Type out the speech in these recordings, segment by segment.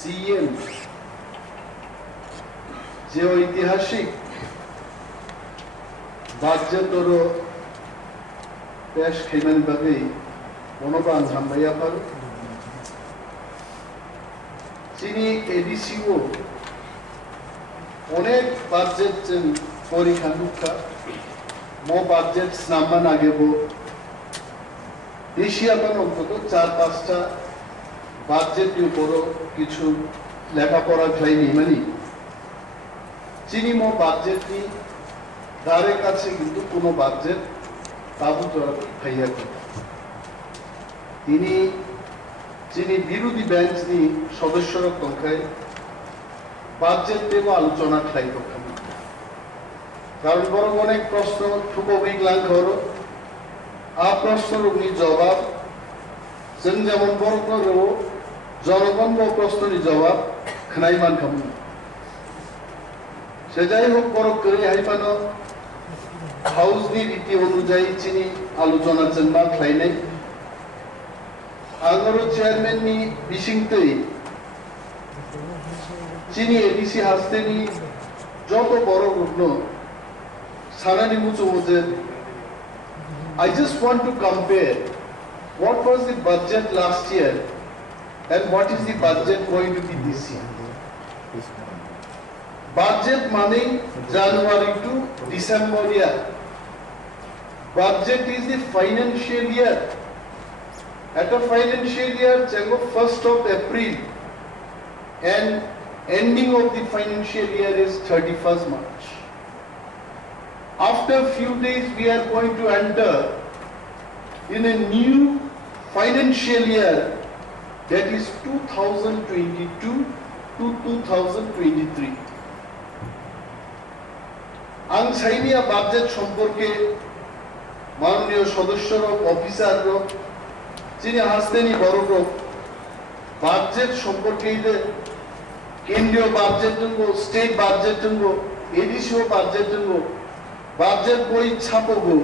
CEM যে ঐতিহাসিক বাজেটর পেশ খেমান বাগে মনোবান হামবাইয়া পার চিনি ADCও অনেক বাজেট পরীক্ষা নিরীক্ষা মো বাজেট স্নামান আগেবো এশিয়ার অন্তত 4-5টা বাজেটের উপরও কিছু লেখাপড়া খাইনি মানে চিনি মো বাজেট নি দারে কাছে কিন্তু কোনো বাজেট তাবু চড়া খাইয়া তিনি চিনি বিরোধী বেঞ্চ নি সদস্যর সংখ্যায় বাজেট দেব আলোচনা খাই কারণ বরং অনেক প্রশ্ন ঠুকবিক লাং করো প্রশ্নের জবাব যেমন বড় জনগণ প্রশ্নের জবাব খাই মানখাম সে যাই হোক বড় করে হাইপানো হাউসনি রীতি অনুযায়ী চিনি আলোচনা জন্য খাইনাই আগরো চেয়ারম্যান নি বিশিংতেই চিনি ADC হাসতেনি যত বড় রুগ্ন সানানি মুচো মজে I just want to compare what was the budget last year and what is the budget going to be this year. Budget money January to December year. Budget is the financial year. At the financial year, 1st of April and ending of the financial year is 31st March. After a few days, we are going to enter in a new financial year that is 2022 to 2023. আংসাইনিয়া budget সম্পর্কে মাননীয় সদস্যর officer যিনি হাসতেনি বড় budget সম্পর্কে কেন্দ্রীয় budget state budget ADCও budget budget বই ছাপবো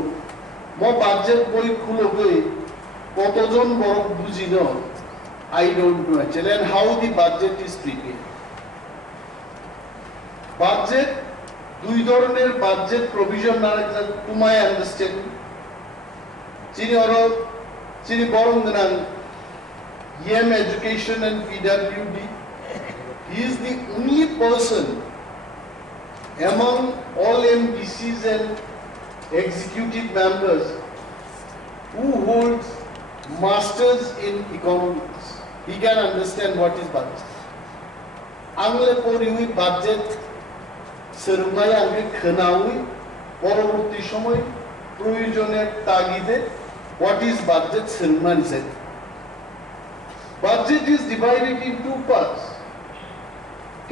মো বাজেট বই খুলবো কতজন বড় বুঝি না I don't know actually and how the budget is prepared. Budget দুই ধরনের বাজেট প্রভিশন না to my understanding চিনি বরং দেন EM education and PWD. He is the only person among all MDCs and executive members who holds masters in economics. He can understand what is budget. Angle poriwi budget serumai ange khanawi পরবর্তী সময় প্রয়োজনের তাগিদে what is budget serman said. Budget is divided in two parts: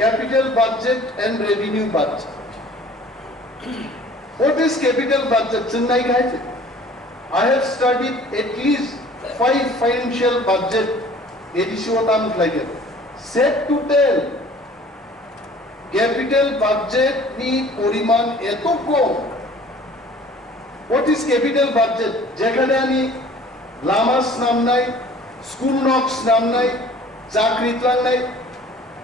capital budget and revenue budget. What is capital budget? I have studied at least 5 financial budget ADC like it. Set to tell capital budget ni poriman eto kom. What is capital budget? Jekhane ani lamas nam nai, school knocks nam nai, chakrit lang nai.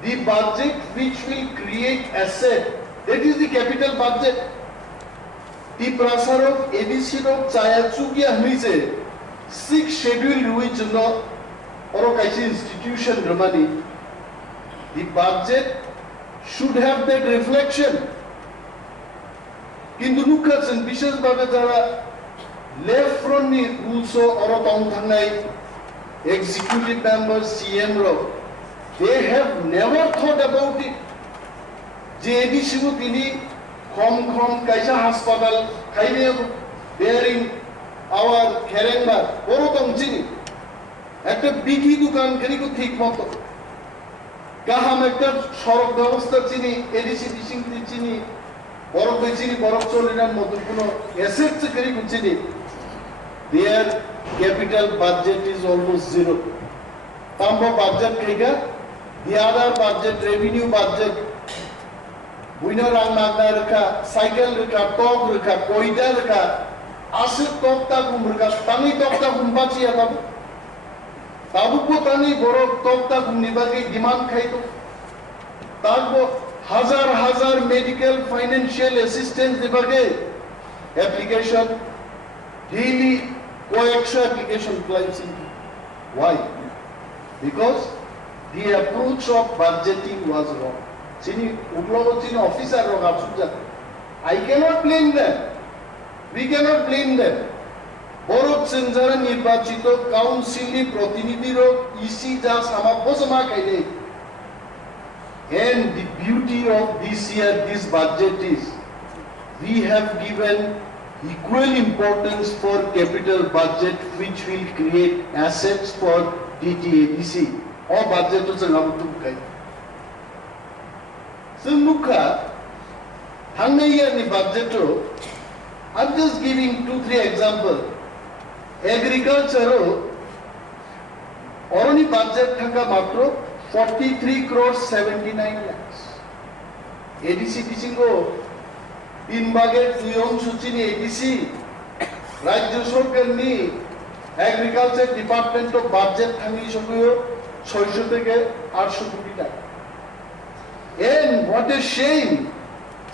The budget which will create asset, that is the capital budget. The prasarok ADC rok chaya chuki ahmise 6 schedule ruin jonno oro kaise institution ramani. The budget should have that reflection. Kintu nukhatsen bishesh bhabe jara left front ni rules oro tong thangnai executive members CEM rok, they have never thought about it. Je ADC ko tini khom kaisa hospital khaine bearing our Kerengba boro tong chini একটা বিধি দোকান কেনিকো ঠিক মতো কাহাম একটা সড়ক ব্যবস্থা চিনি ADC ডিসিং চিনি বরফ চিনি বরফ চলিনার মতো কোনো অ্যাসেটস কেনিকো চিনি their capital budget is almost zero. Tambo budget kega the other budget revenue budget winner ang nagna cycle reka tog reka koida reka asset tokta gum reka tangi tokta gum bachi atab tabuko tani borok tokta gumni bagi demand khaito tago hazar medical financial assistance dibage application daily co-extra application clients into. Why? Because the approach of budgeting was wrong. Chini uplogo chini officer rog apsuja. I cannot blame them. We cannot blame them. Borok senjara nirbachito council protinidhi rog isi ja samabosama kaile. And the beauty of this year, this budget is we have given equal importance for capital budget which will create assets for DTADC. All budget is an outcome. So look at the budget. I'm just giving 2-3 examples. Agriculture, only budget thanga matro 43 crores 79 lakhs. ADC teaching go 3 भागे 2 अंश चीनी ADC राज्य सरकार नी agriculture department तो budget थांगी शकुयो 600 থেকে 800 কোটি টাকা। And what a shame!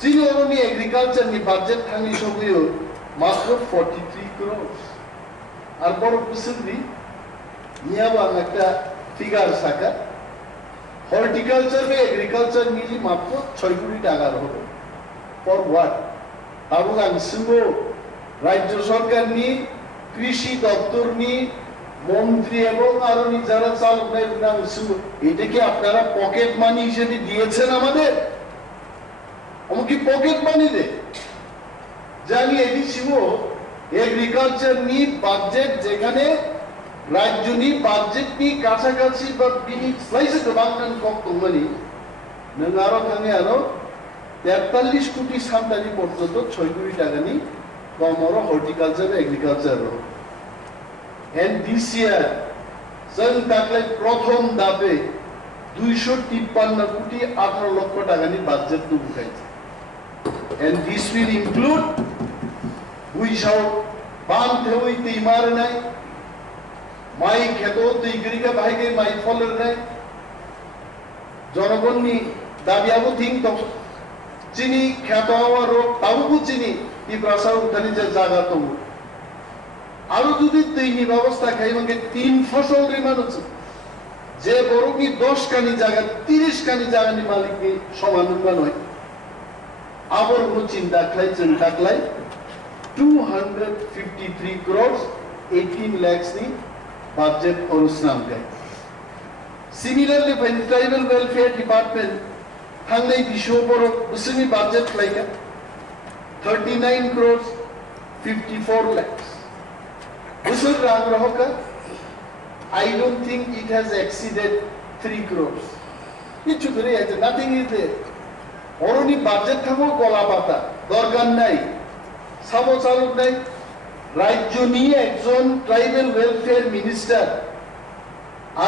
चीनी ओरोनी एग्रीकल्चर नी budget थांगी शकुयो मात्र 43 crores। আর বড় কুসুন্দি নিয়াবা একটা ফিগার সাকা হর্টিকালচার বে এগ্রিকালচার মিলি মাত্র 6 কোটি টাকার হবে। For what? তারপর আমি শুনবো রাজ্য সরকার নি কৃষি দপ্তর নি মন্ত্রী এবং আরো যারা চালক নাম শুনবো এটা কি আপনারা পকেট মানি হিসেবে দিয়েছেন আমাদের? আমাকে পকেট মানি দে জানি এটি শুনবো এগ্রিকালচার নি বাজেট যেখানে রাজ্য নি বাজেট নি কাছাকাছি বা বিনি স্লাইসে তো বাংলান কম মানি নং আরো থানে আরো 43 কোটি সামতানি পর্যন্ত 6 কোটি টাকা নি কমরো horticulture agriculture and this year সন তাকলে প্রথম দাবে 253 কোটি 18 লক্ষ টাকা নি বাজেট তো উঠাইছে এন্ড দিস উইল ইনক্লুড উইশাও বান থেউইতে ইমার নাই মাই খেতো তৈগরিকা ভাইগে মাই ফলের নাই জনগণ নি দাবিয়াবো থিং তো চিনি খ্যাত হওয়ার রোগ তাও চিনি এই প্রাসার উঠানি যে জায়গা তো আরো যদি তৈরি ব্যবস্থা খাই মানে 3 ফসল রে মানুষ যে বড় কি 10 কানি জায়গা 30 কানি জায়গা নি মালিক নি সমান নয় আবার কোন চিন্তা খাই 253 crores 18 lakhs ni budget orusnam kai similarly by the tribal welfare department hangai bisho boro usini budget like 39 crores 54 lakhs usur rang rahoka I don't think it has exceeded 3 crores kichu dore ache nothing is there oroni budget thamo gola pata dorgar nai সাবো চালক নাই রাজ্য নিয়ে একজন tribal welfare minister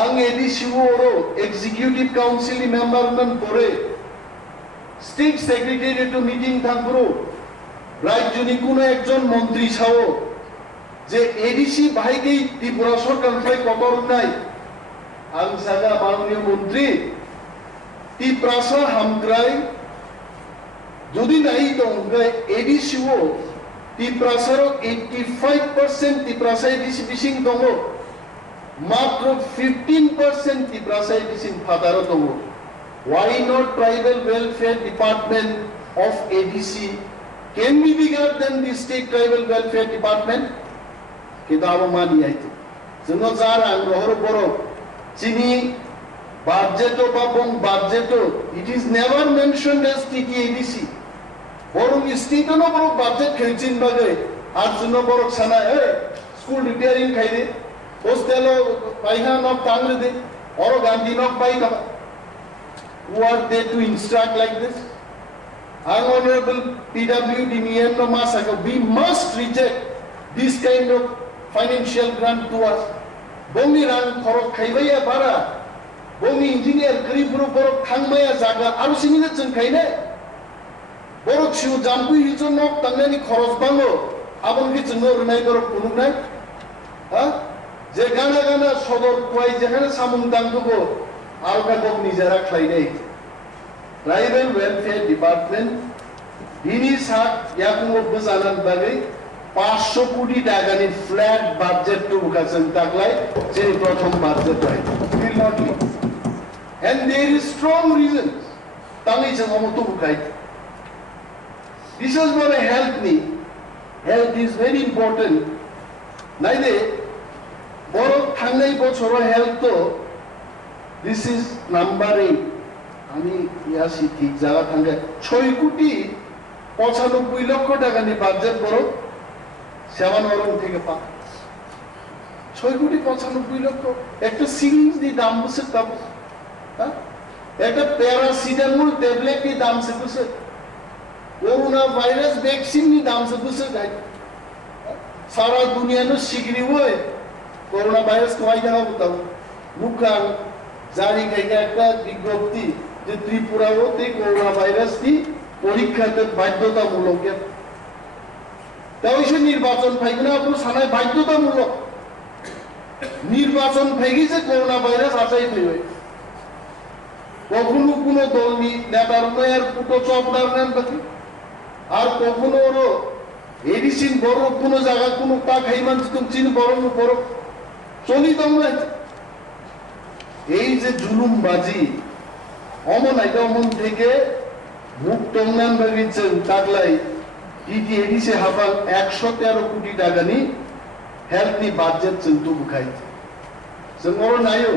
আং ADC ওরো executive council member নন করে state secretariat meeting থাকবো রাজ্য নি কোনো একজন মন্ত্রী ছাও যে এডিসি ভাইকে ত্রিপুরা সরকার ফাই কতর নাই আং সাগা মাননীয় মন্ত্রী ত্রিপুরা হামগ্রাই যদি নাই তো ADC O Tiprasaro 85% Tiprasai disibishing dongo matro 15% Tiprasai dising fataro dongo why not tribal welfare department of ADC can be bigger than the state tribal welfare department kidawo mani aito jono jar angrohor boro chini budgeto babong budgeto it is never mentioned as TTADC বরং state নো বড় budget খেলছিন বাগে আর জন্য বড় ছানা school repairing খাইরে হোস্টেল পাইহা নক টাংরে দে অর গান্ধী নক পাই না who are they to instruct like this honorable PWD niyan no masaka we must reject this kind of financial grant to us bongi rang khorok khaibaya bara bongi engineer karipuro borok thangmaya jaga aru sinine jeng khaine borok siu jampu hijon nok tangnani khoros bango abon ki jeng runai borok punuk nai ha যে গানা গানা সদর কুয়াই যেখানে সামুং দাঙ্গব আলগা গম নিজেরা খাইনাই tribal welfare department দিনী সাক ইয়াকুঙ্গ বুজানান বাগै 500 কোটি টাকানি flat budget to বুকাছেন তাকলাই যে প্রথম বাজেট হয় will not leak and there is strong reasons tangi jang amoto bukai this is what help me health is very important naide boro thangnai bochoro health to this is number 8 আমি ইয়াসি ঠিক জায়গা থাঙ্গে 6 কোটি 95 লক্ষ টাকা নি budget বড় সেবানরম থেকে পা 6 কোটি 95 লক্ষ একটা সিরিঞ্জ দি দাম বসে তব হ্যাঁ একটা প্যারাসিটামল ট্যাবলেট কি দাম সে বসে করোনা ভাইরাস ভ্যাকসিন নি দাম সে বসে গাই সারা দুনিয়া নো শিগরি হয় করোনা ভাইরাস কমাই দেওয়া বতাও মুখান জারি খাইকা একটা বিজ্ঞপ্তি যে ত্রিপুরাতে করোনা ভাইরাস কি পরীক্ষাতে বাধ্যতামূলক তাই সে নির্বাচন ফাইবে না আপনার সানায় বাধ্যতামূলক নির্বাচন ফাইগি যে করোনা ভাইরাস আসাই হইবে কখনো কোনো দল নেতার নয়ের পুটো চপদার নেন বাকি আর কখনো ওর এডিসিন বড় কোনো জায়গা কোনো তা খাইমান তুমি চিন বড় বড় চলি তোমরা এই যে জুলুমবাজি অমন এটা অমন থেকে মুখ টংনান বাগিয়েছেন তাগলাই ইটি এডিসে হাফাল 113 কোটি টাকা নি হেলথ নি বাজেট চিন্তু বুখাইছে जों नायो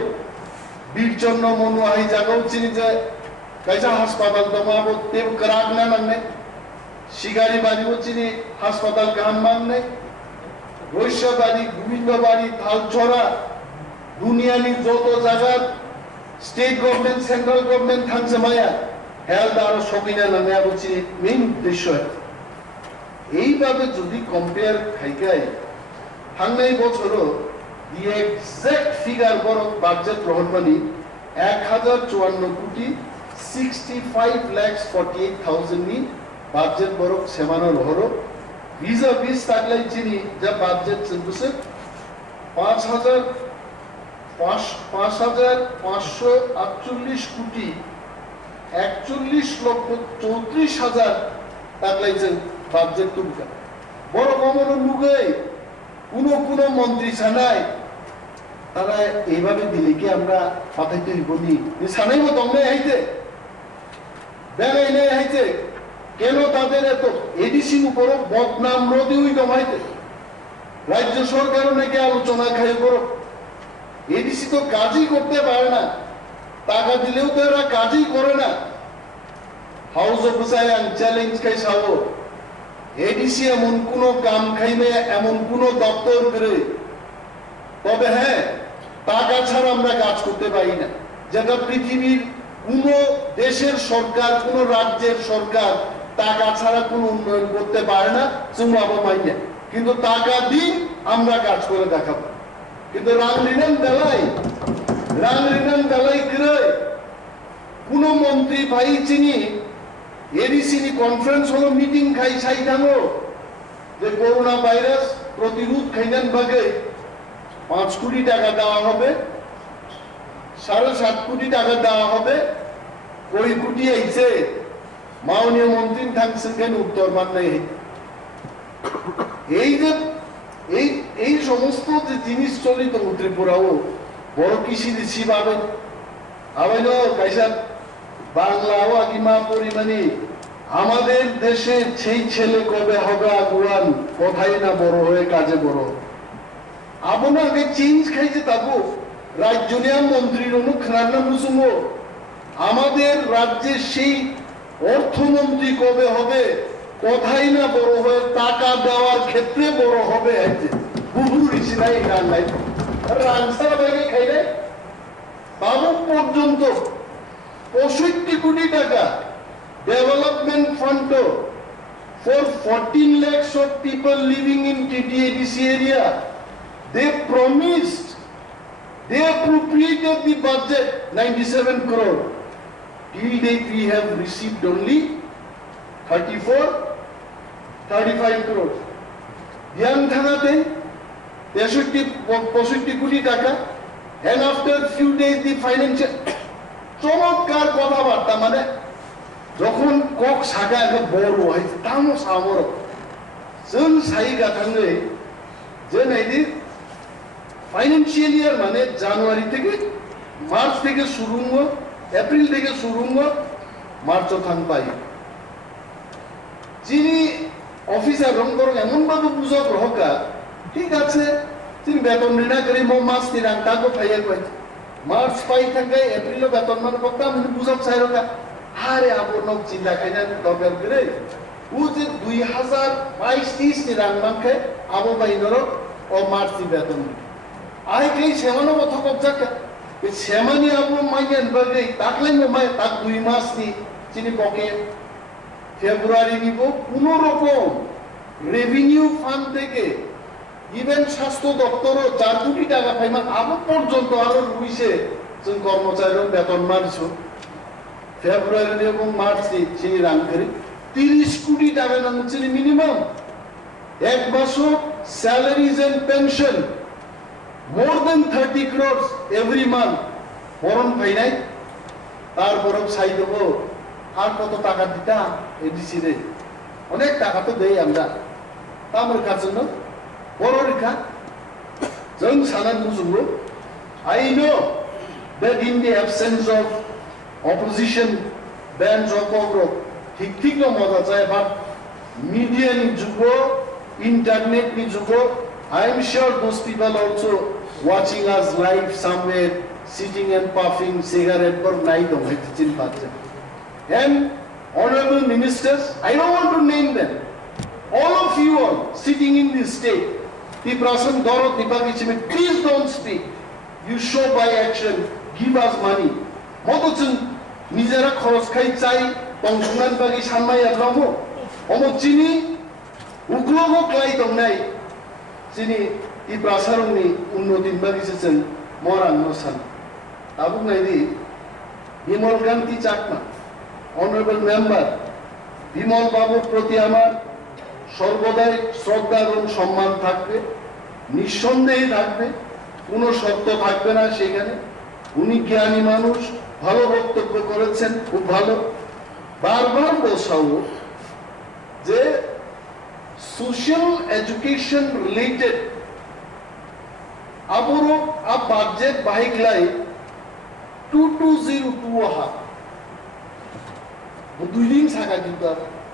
बीरचंद मनु आई जागाव चिनि जे कायसा हास्पाताल दमाबो तेब कराग ना नांने शिगारी बारिबो चिनि हास्पाताल गाहाम मांगने रोइशाबाड़ी गोविंदबाड़ी थालचोरा दुनियानि जतो जागा स्टेट गवर्नमेंट सेंट्रल गवर्नमेंट थांसे माया हेल्थ आरो सकिना नांनायाबो चिनि मेन उद्देश्य এইভাবে যদি কম্পেয়ার খাইকাই থাंनाय বছরও the exact figure borok budget rohonmani 1054 কোটি 65,48,000 ni budget borok semano rohoro visa bis taglai chini ja budget chinduse 5,548 কোটি 41,34,000 taglai chen budget tumka boro komono lugai কোনো মন্ত্রী ছানায় তারা এইভাবে দিলে কি আমরা পাঠাইতে হইবনি ছানাইব তোমরা হাইতে বেগাই নাই হাইতে কেন তাদের এত এডিসির উপর বদনাম রোধে হই কমাইতে রাজ্য সরকারও নাকি আলোচনা খাই করো এডিসি তো কাজই করতে পারে না টাকা দিলেও তো এরা কাজই করে না হাউস অফ চ্যালেঞ্জ খাই সাবো এডিসি এমন কোন কাম খাইবে এমন কোন দপ্তর করে তবে হ্যাঁ টাকা ছাড়া আমরা কাজ করতে পারি না যেটা পৃথিবীর কোন দেশের সরকার কোন রাজ্যের সরকার টাকা ছাড়া কোনো উন্নয়ন করতে পারে না চুমাবো মাইনে কিন্তু টাকা দিন আমরা কাজ করে দেখাবো কিন্তু রাংরিনান বেলাই করে কোন মন্ত্রী ভাই চিনি এডিসি কনফারেন্স হলো মিটিং খাই সাই থাঙ্গো যে করোনা ভাইরাস প্রতিরোধ খাইনান বাগে 5 কোটি টাকা দেওয়া হবে 7.5 কোটি টাকা দেওয়া হবে কই কোটি আইছে মাননীয় মন্ত্রী থাকছেন কেন উত্তর মান নাই এই যে এই সমস্ত যে জিনিস চলিত ত্রিপুরাও বড় কৃষি দিছি পাবেন আবাইল কাইসা বাংলাও আকিমা পরিমাণে আমাদের দেশে সেই ছেলে কবে হবে আগুয়ান কথাই না বড় হয়ে কাজে বড় আপনাকে চেঞ্জ খাইছে তাবো রাজ্য নিয়া মন্ত্রীর অনুখানা মুসুমো আমাদের রাজ্যের সেই অর্থমন্ত্রী কবে হবে কথাই না বড় হয়ে টাকা দেওয়ার ক্ষেত্রে বড় হবে বুবু ঋষি নাই গান নাই রাংসার ব্যাগে খাইলে বাবু পর্যন্ত 65 কোটি টাকা development fund for 14 lakhs of people living in TTADC area. They promised, they appropriated the budget 97 crore. Till date we have received only 35 crore. Yang thanate 63-65 কোটি টাকা, and after few days the financial চমৎকার কথাবার্তা, মানে যখন cock শাখা একটা বড় হয় তামো সামর जों साइगा थांगे जों नायदि फाइनेंशियल ईयर माने জানুয়ারি থেকে মার্চ থেকে শুরু হলো, এপ্রিল থেকে শুরু হলো, মার্চও থাং পাই যিনি অফিসার রং করং এমন ভাবে বুঝক রহকা ঠিক আছে তিনি বেতন ঋণা করে মো মাস তিরাং তাকে পাইয়া কই মার্চ পাই থাকে এপ্রিলও বেতন মানে বক্তা মানে বুঝক চাই রকা আরে আবো নক চিন্তা খাইনা দরকার করে ও যে 2022-30 তিরাং মানকে আবো বাইনর ও মার্চ বেতন আই কেই সেমানো কথা কবজাকা সেমানি আবো মাইয়ান বাগে তাকলাই মাই তাক 2 মাস নি চিনি পকে ফেব্রুয়ারি নিব কোনো রকম রেভিনিউ ফান্ড থেকে ইভেন স্বাস্থ্য দপ্তরও 4 কোটি টাকা পাইমান আবো পর্যন্ত আরো রুইছে जों কর্মচারীর বেতন মানছো ফেব্রুয়ারি এবং মার্চে চিনি রান করে 30 কোটি টাকা নামছে মিনিমাম এক বছর salaries and pension more than 30 crores every month বরণ পাই নাই তারপরও চাই দেব আর কত টাকা দিতা এডিসি রে অনেক টাকা তো দেই আমরা তামর কাছে না বড় রেখা जों সানান বুঝবো I know that in the absence of opposition bands of KOKBOROK ঠিক না মজা চায় বাট মিডিয়া নি যুগো ইন্টারনেট নি যুগো I am sure those people also watching us live somewhere sitting and puffing cigarette for night of chin pache and honorable ministers I don't want to name them all of you all sitting in this state the person dorot dipagi please don't speak you show by action give us money motochun নিজেরা খরচ খাই চাই পংশনান বাগি সামমাই আব্রামো অমক চিনি উগ্রগো ক্লাই দংনাই চিনি ই প্রাসারংনি উন্নতিন বাগিছেন মরান নসান আবুক নাইদি বিমল কান্তি Chakma honourable member Bimal বাবুর প্রতি আমার সর্বদাই শ্রদ্ধা এবং সম্মান থাকবে নিঃসন্দেহে থাকবে কোনো শর্ত থাকবে না সেখানে উনি জ্ঞানী মানুষ ভালো বক্তব্য করেছেন খুব ভালো বারবার বসাও যে সোশ্যাল এডুকেশন রিলেটেড আবরো আপ বাজেট বাহিকলাই 2202 আহা দুই দিন থাকা কিন্তু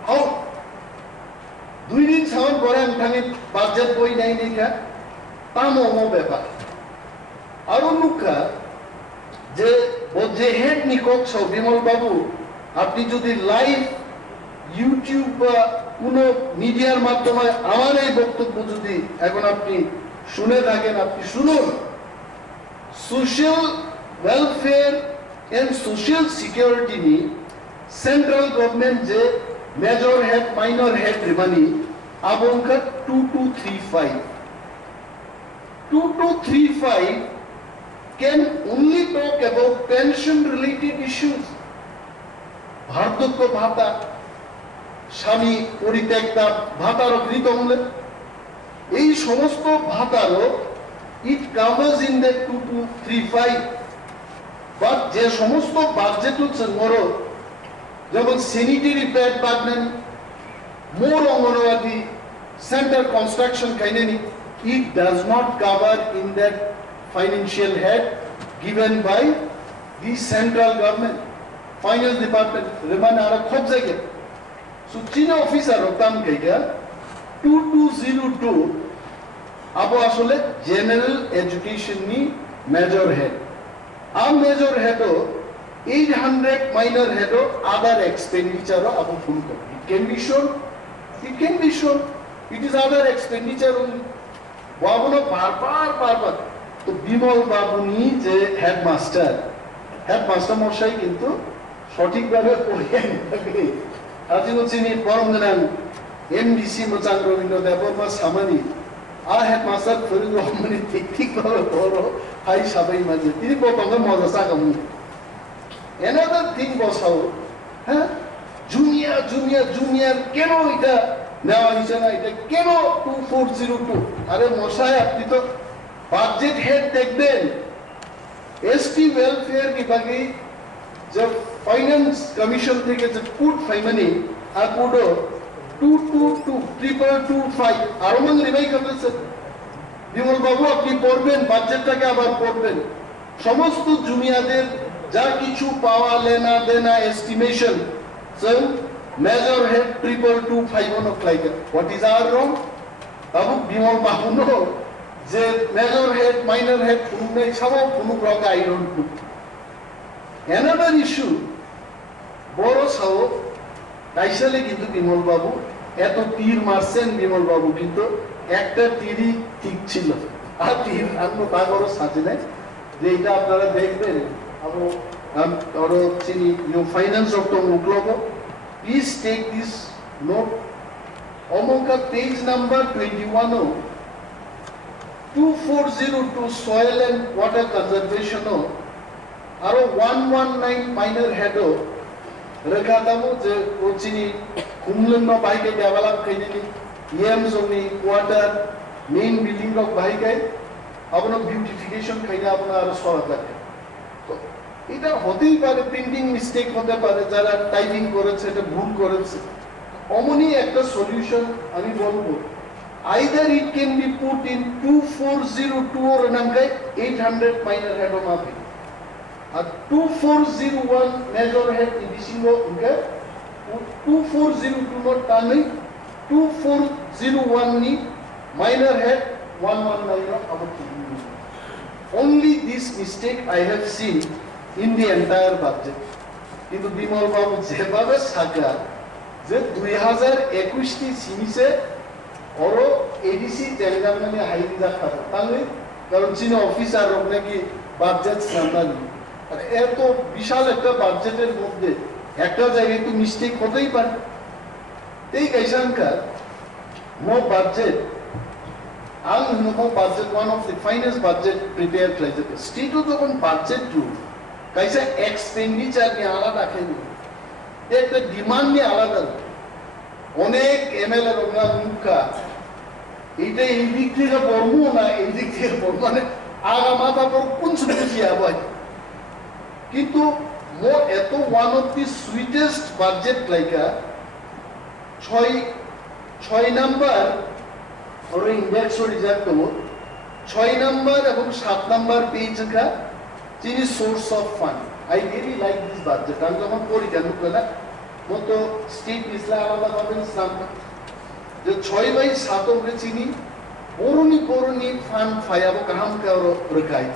হাও দুই দিন সাউন পরে আমি বাজেট বই নাই দেখা তামো মো ব্যাপার আর অনুকা যে হেড নিকক সব বিমল বাবু আপনি যদি লাইভ ইউটিউব বা কোনো মিডিয়ার মাধ্যমে আমার এই বক্তব্য যদি এখন আপনি শুনে থাকেন আপনি শুনুন social welfare and social security নি সেন্ট্রাল গভর্নমেন্ট যে মেজর হেড মাইনর হেড রিমানি আবঙ্কা 2235 can only talk about pension related issues bhardokko bhata স্বামী পরিত্যক্তা ভাতার কৃতমূল্যে এই সমস্ত ভাতারও it covers in that 2235 but যে সমস্ত বাজেট হচ্ছে মরো যেমন স্যানিটারি প্যাড বাগনেন মোর অঙ্গনওয়াড়ি সেন্টার কনস্ট্রাকশন কাইনেনি it does not cover in that financial head given by the central government finance department remana ara khop jage so china officer rotam kaiga 2202 abo asole general education ni major head a major head o 800 minor head o other expenditure o abo full ko it can be shown it is other expenditure only বাবুনো বারবার তো বিমল বাবুনি যে headmaster মশাই কিন্তু সঠিকভাবে পড়িয়ে থাকে আজ চিনি পরম জানান এমডিসি মোচান রবীন্দ্র দেববর্মা সামানি আর হেডমাস্টার ফরিদ রহমানি ঠিকভাবে পড়ো হাই সবাই মাঝে তিনি প্রথমে মজা চাকামু এনাদার থিং বসাও হ্যাঁ জুনিয়র কেন এটা নেওয়া হয়েছে না, এটা কেন 2402? আরে মশাই, আপনি তো বাজেট হেড দেখবেন, এসটি ওয়েলফেয়ার বিভাগে যে ফাইন্যান্স কমিশন থেকে যে কুড ফাইমানি আর কুডো 222 আরো মান রিভাই করতেছে। বিমল বাবু, আপনি পড়বেন, বাজেটটাকে আবার পড়বেন, সমস্ত জুনিয়াদের যা কিছু পাওয়া লেনা দেনা estimation, major head 2225 like that. What is our wrong? Babu, Bimal Babu no যে মেজর হেড মাইনর হেড কোনো সবাই কোনো রক আইরন টু। Another issue, বড় সাও তাইসালে কিন্তু বিমল বাবু এত তীর মারছেন, বিমল বাবু কিন্তু একটা তীরই ঠিক ছিল, আর তীর আনবো তা বড় সাজে নাই যে এটা আপনারা দেখবেন। আরো চিনি ফাইন্যান্স ডক্টর মুকলব, প্লিজ টেক দিস নোট। অমঙ্কা page number 21 2402 soil and water conservation আরো 119 মাইনর হেডও রেখা দামো যে ও চিনি খুমলেন বাইকে ডেভেলপ খাইনি ইএম জমি ওয়াটার মেইন বিল্ডিং রক বাইকে আপনার বিউটিফিকেশন খাইলে আপনার আরো সরাত লাগে। তো এটা হতেই পারে, প্রিন্টিং মিস্টেক হতে পারে, যারা টাইপিং করেছে এটা ভুল করেছে। অমনি একটা সলিউশন আমি বলবো, either it can be put in 2402 or নামকায় 800 মাইনর হেডও মাপে, আর 2401 মেজর হেড ইডিসিংও উনকে 2402 নোট টানে 2401 নি minor head 119 about. Only this mistake I have seen in the entire budget. কিন্তু বিমল বাবু যেভাবে সাকা যে 2021 টি সিনিসে ওরো এডিসি তেলেঙ্গানা হাইলি রাখা তাহলে কারণ চীন অফিসার রক নাকি বাজেট সামলানি, আর এত বিশাল একটা বাজেটের মধ্যে একটা জায়গায় তো মিস্টেক হতেই পারে। এই কাইসানকার মো বাজেট আং নো budget one of the finest budget prepare like state যখন বাজেট টু কাইসা এক্সপেন্ডিচার নিয়ে আলাদা রাখেনি, একটা ডিমান্ড নিয়ে আলাদা। অনেক এমএলএ রোগা মুখা এইটা এই দিক থেকে পড়বো না এই দিক থেকে পড়বো, মানে আগা মাথা পর কোন সুবিধা আবার। কিন্তু মো এত one of the sweetest budget লাইকা 6 নাম্বার ওর ইন্ডেক্স রিজার্ভ করবো 6 নাম্বার এবং 7 নাম্বার পেজ কা চিনি source of fund. I really like this budget. আমি যখন পড়ি কেন না মতো স্টেট ইসলাম আলাদা পাবেন ইসলাম যে 6/7 উপরে চিনি পৌরণী ফান্ড ফায়াবো কাহাম কারো রেখাই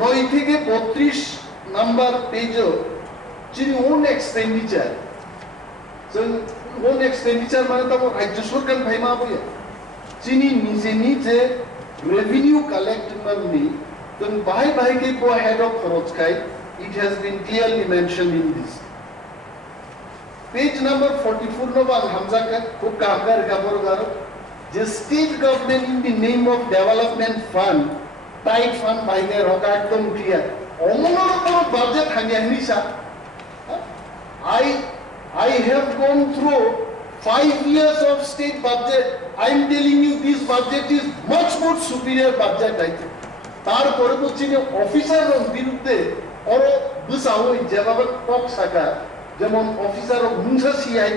9 থেকে 32 নাম্বার পেজও চিনি ওন এক্সপেন্ডিচার। ওন এক্সপেন্ডিচার মানে তো রাজ্য সরকার ভাইমা বইয়া চিনি নিজে রেভিনিউ কালেক্ট করনি তো বাহাই কো হেড অফ খরচ খাই। It has been clearly mentioned in this page number 44 নো বাং হামজা কা খুব কামগার গাবরগার যে state government in the name of development fund tight fund বাইকে রকা একদম ক্লিয়ার। অমনর কোনো budget হাঙ্গিয়া Nisa I have gone through 5 years of state budget. I am telling you this budget is much more superior budget. I think. তারপরে বলছি যে officer বিরুদ্ধে ওর বুঝাও যেভাবে কক শাখা যেমন অফিসার অফ মুন্সা CI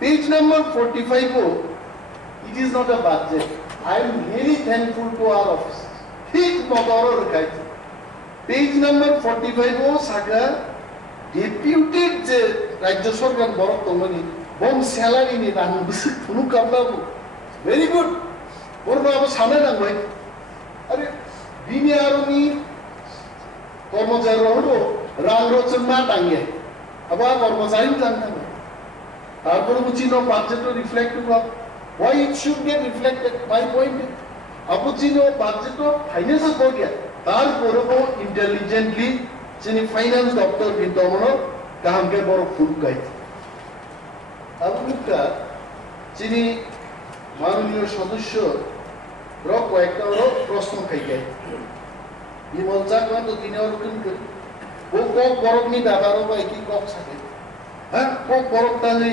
page number 45 it is not a budget. I am really thankful to our officers. ঠিক মতো রেখাই পেজ নাম্বার 45 শাখা ডেপুটেড যে রাজ্য সরকার বড় তমনি বম স্যালারি নি রাং কোনো কামলাবো ভেরি গুড বড় আবার সামনে না ভাই। আরে দিনে আরো নি কর্মচারী হলো রাং রচন না টাঙ্গে আবার কর্মচারী টাঙ্গে তারপরে বুঝি নো budget reflect of why it should get reflected. My point is আপনি নো বাজেট ফাইন্যান্স করিয়া তারপরেও ইন্টেলিজেন্টলি যিনি ফাইন্যান্স দপ্তর কিন্তু আমরা কাহামকে বড় ফুল গাই আপনারা যিনি মাননীয় সদস্য রক কয়েকটা প্রশ্ন খাই গাই বিমল চাকমা তো তিনি ওরকম করি ও কক বরক নি ব্যাপারও বা কি কক থাকে হ্যাঁ কক বরক তাহলে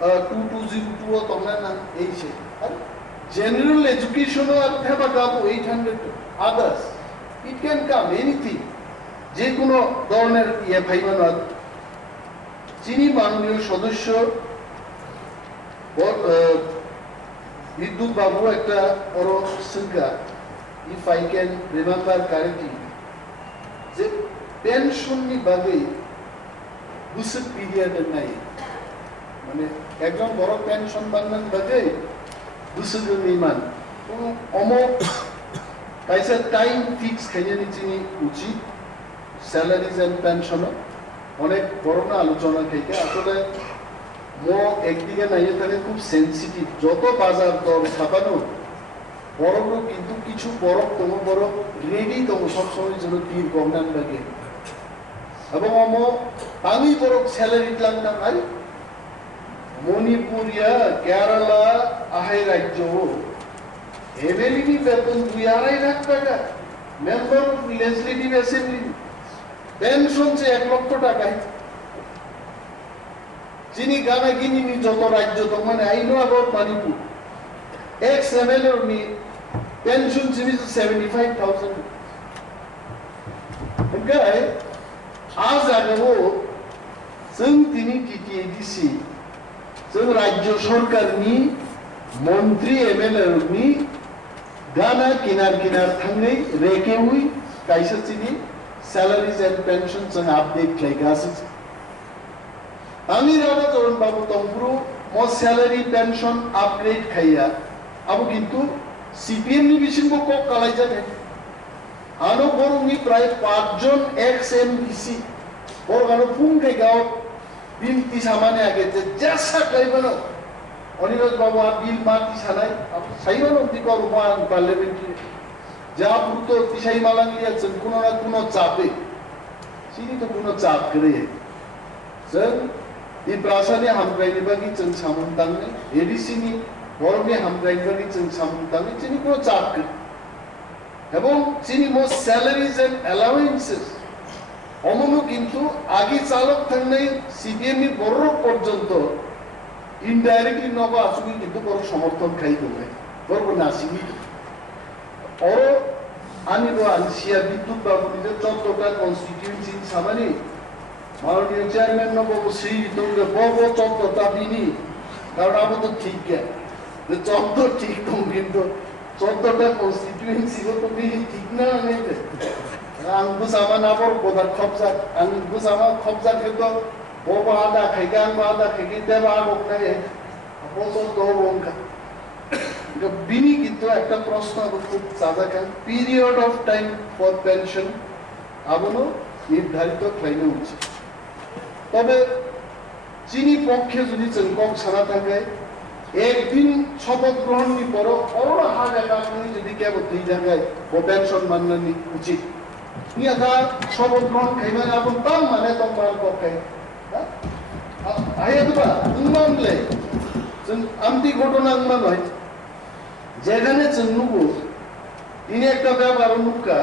2202 tongna na eise general education or have a gap 800 others it can come anything যে কোনো ধরনের ইয়ে ভাইবানা চিনি মাননীয় সদস্য বিদ্যুৎ বাবু একটা বড় সংখ্যা if I can remember correctly যে পেনশন নি বাদে বুসে পিরিয়ড নাই মানে একদম বড় পেনশন বান্নান বাদে বুসে নিমান কোন অমক কাইসা টাইম ফিক্স খাইনি চিনি উচিত স্যালারিজ এন্ড পেনশন অনেক বড় না আলোচনা থেকে আসলে মো একদিকে নাই থাকে খুব সেনসিটিভ যত বাজার দর ছাপানো বড় কিন্তু কিছু বড় কোনো বড় রেডি তো সব সময় জন্য তীর গমনান লাগে এবং মো আমি বড় স্যালারি লাগনা ভাই মণিপুরিয়া কেরালা আহাই রাজ্য এমএলএ বেতন 2.5 লাখ টাকা member of legislative assembly pension যে 1 লক্ষ টাকা যিনি গানা কিনি যত রাজ্য তো মানে I know about Manipur ex MLA নি পেনশন সিরিজ 75,000 গায় আজ আগেও जों दिनै TTADC जों राज्य सरकारनि मन्त्री MLA नि गाना किनार थाङै रेकेउइ काइसा चिनि salaries and pensions जों आपडेट खालायगासिनो आंनि रावा जरन बाबु तंफ्रु मो सैलरी पेंशन अपग्रेड खाया अब किंतु CPM नि बिसिमबो कक कालायजादों आनो बरंनि प्राय 5 जन एक्स MDC बरगानो फुंखाय गाव बिल तिसामाने आगे जे जैसा कइबनो अनिरुद्ध बाबू आ बिल माति सानाय अब साइबनो दिकर मान पार्लियामेंट्री जा पुतो तिसाइ मालांगिया जों कुनो ना कुनो चापे सिनि तो कुनो चाप करे जों इ प्रासानि हामग्रायनि बागि जों सामन्तांनि ADC नि बरनि हामग्रायनि बागि जों सामन्तांनि सिनि कुनो चाप करे এবং চিনি মো স্যালারিজ এন্ড অ্যালাউয়েন্সেস অমনু কিন্তু আগে চালক থাকলে সিপিএম নি বড় পর্যন্ত ইনডাইরেক্টলি নবা আসুনি কিন্তু বড় সমর্থন খাই দেবে বড় নাসিনি और आनी रो आनसिया विद्युत बाबू नि 14টা কনস্টিটিউয়েন্সি সামানি মাননীয় চেয়ারম্যান নবো শ্রী তোকে বড় 14টা বিনি কারণ আবো তো ঠিক কে যে 14 ঠিক কম কিন্তু 14টা কনস্টিটিউয়েন্সি তো বিনি ঠিক না নেই आं बुसामा नाबर बोदार खबजा आं बुसामा खबजा खेतो बोबा आदा खाइगा आं आदा खाइगा देबा बकनाय बोसो दो बंका बिनी किंतु একটা প্রশ্ন খুব সাদা কান period of time for pension আবনো নির্ধারিত খাইনো উচিত তবে চিনি পক্ষে যদি চঙ্কক ছাড়া থাকে একদিন শপথ গ্রহণ নি পর অর হাজার টাকা যদি কেবল দুই জায়গায় ও পেনশন মাননি উচিত নিয়া দা শপথ গ্রহণ খাইবানে আপন তাম মানে তো মান পক্ষে আইয়াদবা উন্নয়নলে जों आमति घटना मान হয় যেখানে চন্নুগো তিনি একটা ব্যাপার অনুকা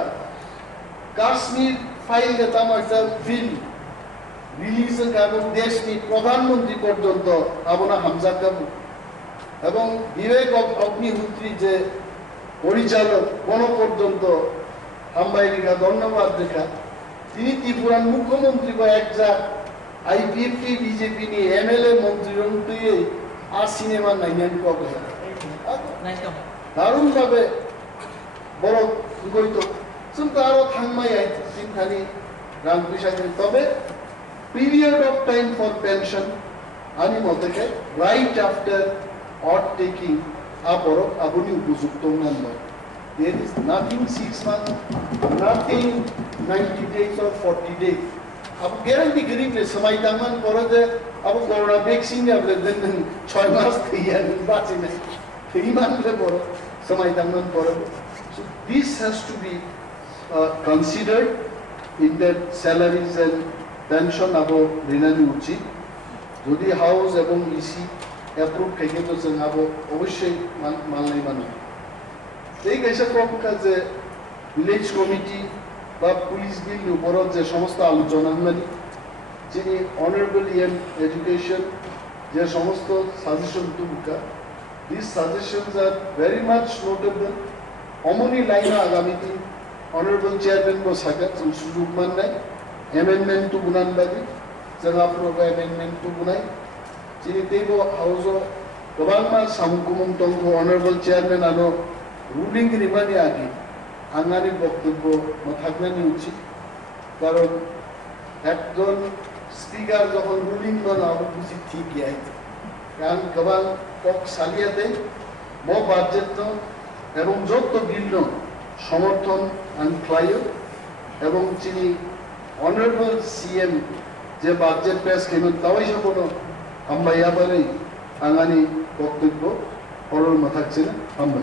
কাশ্মীর ফাইল দেতাম একটা বিল রিলিজ কারণ দেশনি প্রধানমন্ত্রী পর্যন্ত আবনা হামজা কাবু এবং বিবেক অগ্নিহোত্রী যে পরিচালক কোন পর্যন্ত হামবাইরিকা ধন্যবাদ দেখা তিনি ত্রিপুরার মুখ্যমন্ত্রী বা একটা আইপিএফটি বিজেপি নি এমএলএ মন্ত্রী রন্তুই আর সিনেমা নাইনান কবে দারুণ ভাবে বড় গইতো চিন্তা আরো থাংমাই আইছে চিন্তানি রাম বিষয় তবে period of time for pension আমি মতকে রাইট আফটার অট টেকিং আপর আবনি উপযুক্ত নাম there is nothing 6 months nothing 90 days or 40 days अब गारंटी गरीब ले समय दामन परे जे अब कोरोना वैक्सीन या दिन 6 मास थिया बाची नहीं फेरि मानले परो समय दामन परे so this has to be considered in that salaries and pension abo rinani uchi jodi house ebong EC approve kege to जों abo অবশ্যই মানলাই মানো এই কেসে কমকা যে ভিলেজ কমিটি বা পুলিশ বিল উপর যে সমস্ত আলোচনা হলো যিনি অনারেবল এডুকেশন যে সমস্ত suggestion তুলকা, these suggestions are very much notable. অমনি লাইনা আগামী দিন অনারেবল চেয়ারম্যান বো সাকা সুযোগ মান নাই এমেন্ডমেন্ট টু গুনান বাদি जों आफ्रोगा एमेंडमेंट टू बुनाय जिनि तेबो हाउसो गोबां मा सामकुमुं दंखो अनारेबल चेयारमैन आनो रुलिंग रिमानि आगे आंगानि बक्तब्य माथागनानि उचित कारण एकजन स्पीकार যখন রুলিং বানাবো বুঝি ঠিক আইছে কারণ গোবাং কক সালিয়াতে মো বাজেট এবং যত বিল সমর্থন আনফ্লাইও এবং যিনি অনারেবল সিএম যে বাজেট পেশ কেমন তাওই সবন আমরা ইয়াবারে আঙ্গানি বক্তব্য হরর মাথাকছে না আমরা